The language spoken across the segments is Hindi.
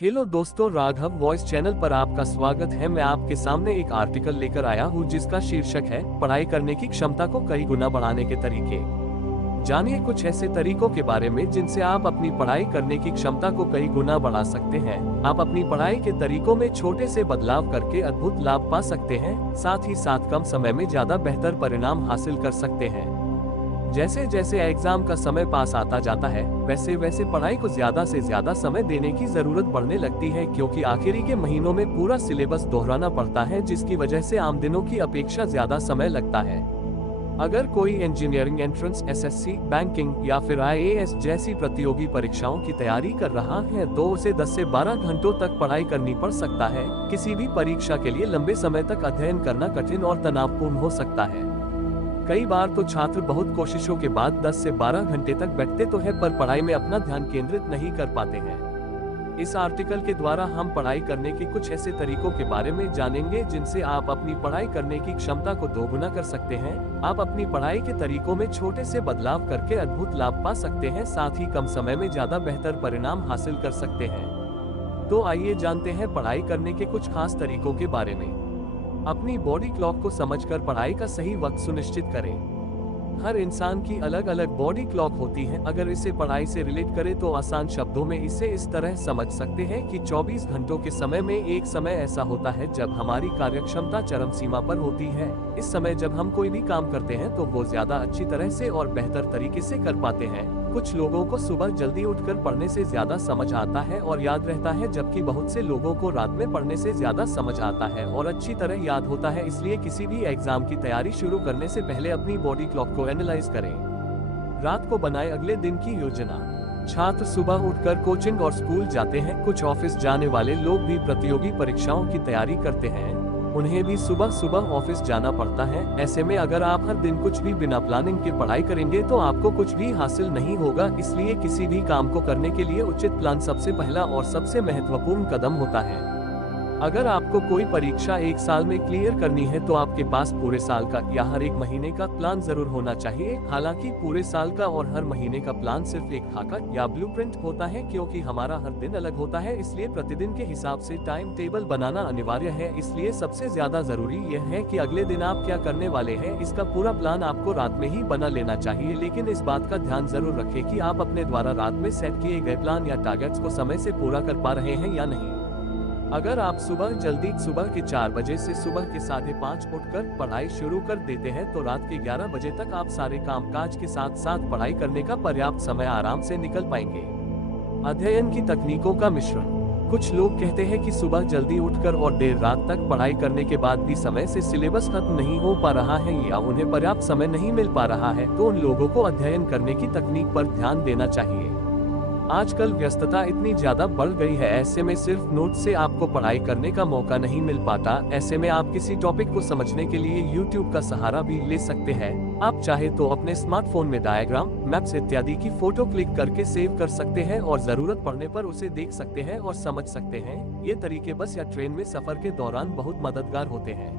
हेलो दोस्तों, राघव वॉइस चैनल पर आपका स्वागत है। मैं आपके सामने एक आर्टिकल लेकर आया हूँ जिसका शीर्षक है पढ़ाई करने की क्षमता को कई गुना बढ़ाने के तरीके। जानिए कुछ ऐसे तरीकों के बारे में जिनसे आप अपनी पढ़ाई करने की क्षमता को कई गुना बढ़ा सकते हैं। आप अपनी पढ़ाई के तरीकों में छोटे से बदलाव करके अद्भुत लाभ पा सकते हैं, साथ ही साथ कम समय में ज्यादा बेहतर परिणाम हासिल कर सकते हैं। जैसे जैसे एग्जाम का समय पास आता जाता है, वैसे वैसे पढ़ाई को ज्यादा से ज्यादा समय देने की जरूरत बढ़ने लगती है, क्योंकि आखिरी के महीनों में पूरा सिलेबस दोहराना पड़ता है, जिसकी वजह से आम दिनों की अपेक्षा ज्यादा समय लगता है। अगर कोई इंजीनियरिंग एंट्रेंस, एसएससी, बैंकिंग या फिर आईएएस जैसी प्रतियोगी परीक्षाओं की तैयारी कर रहा है तो उसे 10 से 12 घंटों तक पढ़ाई करनी पड़ सकता है। किसी भी परीक्षा के लिए लंबे समय तक अध्ययन करना कठिन और तनावपूर्ण हो सकता है। कई बार तो छात्र बहुत कोशिशों के बाद 10 से 12 घंटे तक बैठते तो है, पर पढ़ाई में अपना ध्यान केंद्रित नहीं कर पाते हैं। इस आर्टिकल के द्वारा हम पढ़ाई करने के कुछ ऐसे तरीकों के बारे में जानेंगे जिनसे आप अपनी पढ़ाई करने की क्षमता को दोगुना कर सकते हैं। आप अपनी पढ़ाई के तरीकों में छोटे से बदलाव करके अद्भुत लाभ पा सकते हैं, साथ ही कम समय में ज्यादा बेहतर परिणाम हासिल कर सकते हैं। तो आइए जानते हैं पढ़ाई करने के कुछ खास तरीकों के बारे में। अपनी बॉडी क्लॉक को समझकर पढ़ाई का सही वक्त सुनिश्चित करें। हर इंसान की अलग अलग बॉडी क्लॉक होती है। अगर इसे पढ़ाई से रिलेट करें तो आसान शब्दों में इसे इस तरह समझ सकते हैं कि 24 घंटों के समय में एक समय ऐसा होता है जब हमारी कार्यक्षमता चरम सीमा पर होती है। इस समय जब हम कोई भी काम करते हैं तो वो ज्यादा अच्छी तरह से और बेहतर तरीके से कर पाते हैं। कुछ लोगों को सुबह जल्दी उठकर पढ़ने से ज्यादा समझ आता है और याद रहता है, जबकि बहुत से लोगों को रात में पढ़ने से ज्यादा समझ आता है और अच्छी तरह याद होता है। इसलिए किसी भी एग्जाम की तैयारी शुरू करने से पहले अपनी बॉडी क्लॉक को एनालाइज करें। रात को बनाएं अगले दिन की योजना। छात्र सुबह उठकर कोचिंग और स्कूल जाते हैं। कुछ ऑफिस जाने वाले लोग भी प्रतियोगी परीक्षाओं की तैयारी करते हैं। उन्हें भी सुबह सुबह ऑफिस जाना पड़ता है। ऐसे में अगर आप हर दिन कुछ भी बिना प्लानिंग के पढ़ाई करेंगे तो आपको कुछ भी हासिल नहीं होगा। इसलिए किसी भी काम को करने के लिए उचित प्लान सबसे पहला और सबसे महत्वपूर्ण कदम होता है। अगर आपको कोई परीक्षा एक साल में क्लियर करनी है तो आपके पास पूरे साल का या हर एक महीने का प्लान जरूर होना चाहिए। हालांकि पूरे साल का और हर महीने का प्लान सिर्फ एक खाका या ब्लूप्रिंट होता है, क्योंकि हमारा हर दिन अलग होता है। इसलिए प्रतिदिन के हिसाब से टाइम टेबल बनाना अनिवार्य है। इसलिए सबसे ज्यादा जरूरी यह है कि अगले दिन आप क्या करने वाले हैं, इसका पूरा प्लान आपको रात में ही बना लेना चाहिए। लेकिन इस बात का ध्यान जरूर रखें कि आप अपने द्वारा रात में सेट किए गए प्लान या टारगेट्स को समय से पूरा कर पा रहे हैं या नहीं। अगर आप सुबह के 4 बजे से सुबह के 5:30 उठकर पढ़ाई शुरू कर देते हैं तो रात के 11 बजे तक आप सारे कामकाज के साथ साथ पढ़ाई करने का पर्याप्त समय आराम से निकल पाएंगे। अध्ययन की तकनीकों का मिश्रण। कुछ लोग कहते हैं कि सुबह जल्दी उठकर और देर रात तक पढ़ाई करने के बाद भी समय से सिलेबस खत्म नहीं हो पा रहा है या उन्हें पर्याप्त समय नहीं मिल पा रहा है, तो उन लोगों को अध्ययन करने की तकनीक पर ध्यान देना चाहिए। आजकल व्यस्तता इतनी ज्यादा बढ़ गई है, ऐसे में सिर्फ नोट से आपको पढ़ाई करने का मौका नहीं मिल पाता। ऐसे में आप किसी टॉपिक को समझने के लिए YouTube का सहारा भी ले सकते हैं। आप चाहे तो अपने स्मार्टफोन में डायग्राम, मैप्स इत्यादि की फोटो क्लिक करके सेव कर सकते हैं और जरूरत पड़ने पर उसे देख सकते हैं और समझ सकते हैं। ये तरीके बस या ट्रेन में सफर के दौरान बहुत मददगार होते हैं।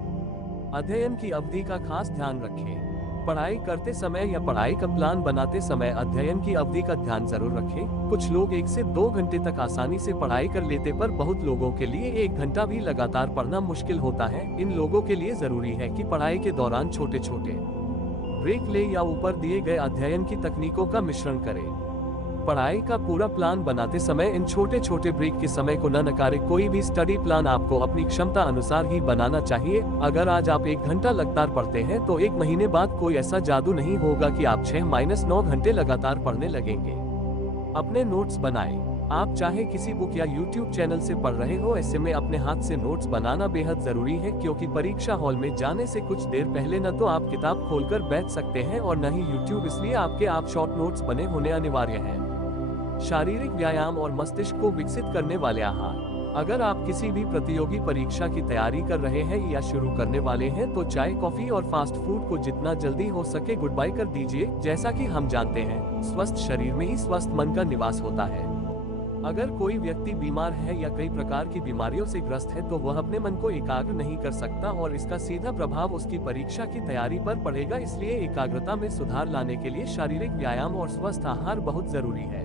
अध्ययन की अवधि का खास ध्यान रखें। पढ़ाई करते समय या पढ़ाई का प्लान बनाते समय अध्ययन की अवधि का ध्यान जरूर रखें। कुछ लोग 1 से 2 घंटे तक आसानी से पढ़ाई कर लेते, पर बहुत लोगों के लिए 1 घंटा भी लगातार पढ़ना मुश्किल होता है। इन लोगों के लिए जरूरी है कि पढ़ाई के दौरान छोटे छोटे ब्रेक ले या ऊपर दिए गए अध्ययन की तकनीकों का मिश्रण करें। पढ़ाई का पूरा प्लान बनाते समय इन छोटे छोटे ब्रेक के समय को न नकारें। कोई भी स्टडी प्लान आपको अपनी क्षमता अनुसार ही बनाना चाहिए। अगर आज आप 1 घंटा लगातार पढ़ते हैं तो 1 महीने बाद कोई ऐसा जादू नहीं होगा कि आप 6-9 घंटे लगातार पढ़ने लगेंगे। अपने नोट्स बनाएं। आप चाहे किसी बुक या YouTube चैनल से पढ़ रहे हो, ऐसे में अपने हाथ से नोट्स बनाना बेहद जरूरी है, क्योंकि परीक्षा हॉल में जाने से कुछ देर पहले न तो आप किताब खोलकर बैठ सकते हैं और न ही YouTube। इसलिए आपके आप शॉर्ट नोट्स बने होने अनिवार्य है। शारीरिक व्यायाम और मस्तिष्क को विकसित करने वाले आहार। अगर आप किसी भी प्रतियोगी परीक्षा की तैयारी कर रहे हैं या शुरू करने वाले हैं तो चाय, कॉफी और फास्ट फूड को जितना जल्दी हो सके गुड बाय कर दीजिए। जैसा कि हम जानते हैं, स्वस्थ शरीर में ही स्वस्थ मन का निवास होता है। अगर कोई व्यक्ति बीमार है या कई प्रकार की बीमारियों से ग्रस्त है तो वह अपने मन को एकाग्र नहीं कर सकता और इसका सीधा प्रभाव उसकी परीक्षा की तैयारी पर पड़ेगा। इसलिए एकाग्रता में सुधार लाने के लिए शारीरिक व्यायाम और स्वस्थ आहार बहुत जरूरी है।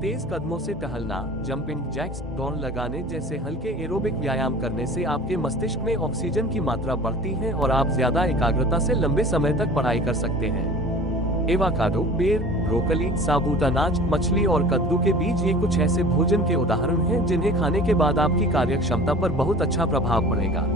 तेज कदमों से टहलना, जंपिंग जैक्स, दौड़ लगाने जैसे हल्के एरोबिक व्यायाम करने से आपके मस्तिष्क में ऑक्सीजन की मात्रा बढ़ती है और आप ज्यादा एकाग्रता से लंबे समय तक पढ़ाई कर सकते हैं। एवाकाडो, बेर, ब्रोकली, साबूत अनाज, मछली और कद्दू के बीज ये कुछ ऐसे भोजन के उदाहरण हैं जिन्हें खाने के बाद आपकी कार्यक्षमता पर बहुत अच्छा प्रभाव पड़ेगा।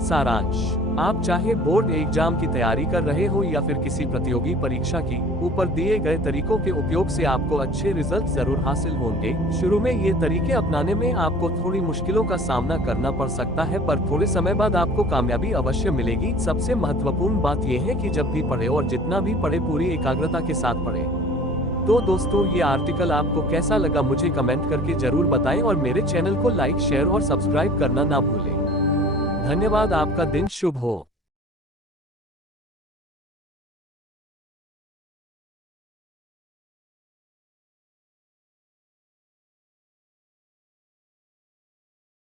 सारांश, आप चाहे बोर्ड एग्जाम की तैयारी कर रहे हो या फिर किसी प्रतियोगी परीक्षा की, ऊपर दिए गए तरीकों के उपयोग से आपको अच्छे रिजल्ट जरूर हासिल होंगे। शुरू में ये तरीके अपनाने में आपको थोड़ी मुश्किलों का सामना करना पड़ सकता है, पर थोड़े समय बाद आपको कामयाबी अवश्य मिलेगी। सबसे महत्वपूर्ण बात यह है कि जब भी पढ़े और जितना भी पढ़े पूरी एकाग्रता के साथ पढ़े। तो दोस्तों, ये आर्टिकल आपको कैसा लगा मुझे कमेंट करके जरूर बताएं और मेरे चैनल को लाइक, शेयर और सब्सक्राइब करना ना भूलें। धन्यवाद। आपका दिन शुभ हो।